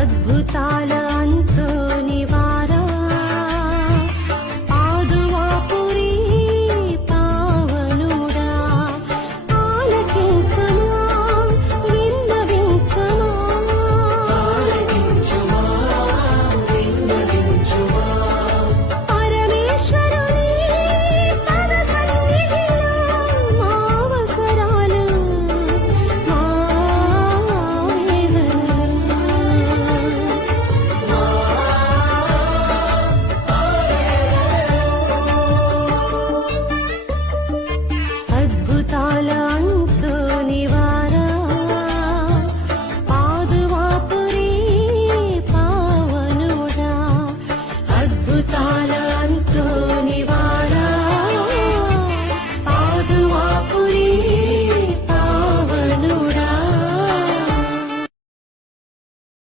अद्भुताल अन्त తాళంతో నివా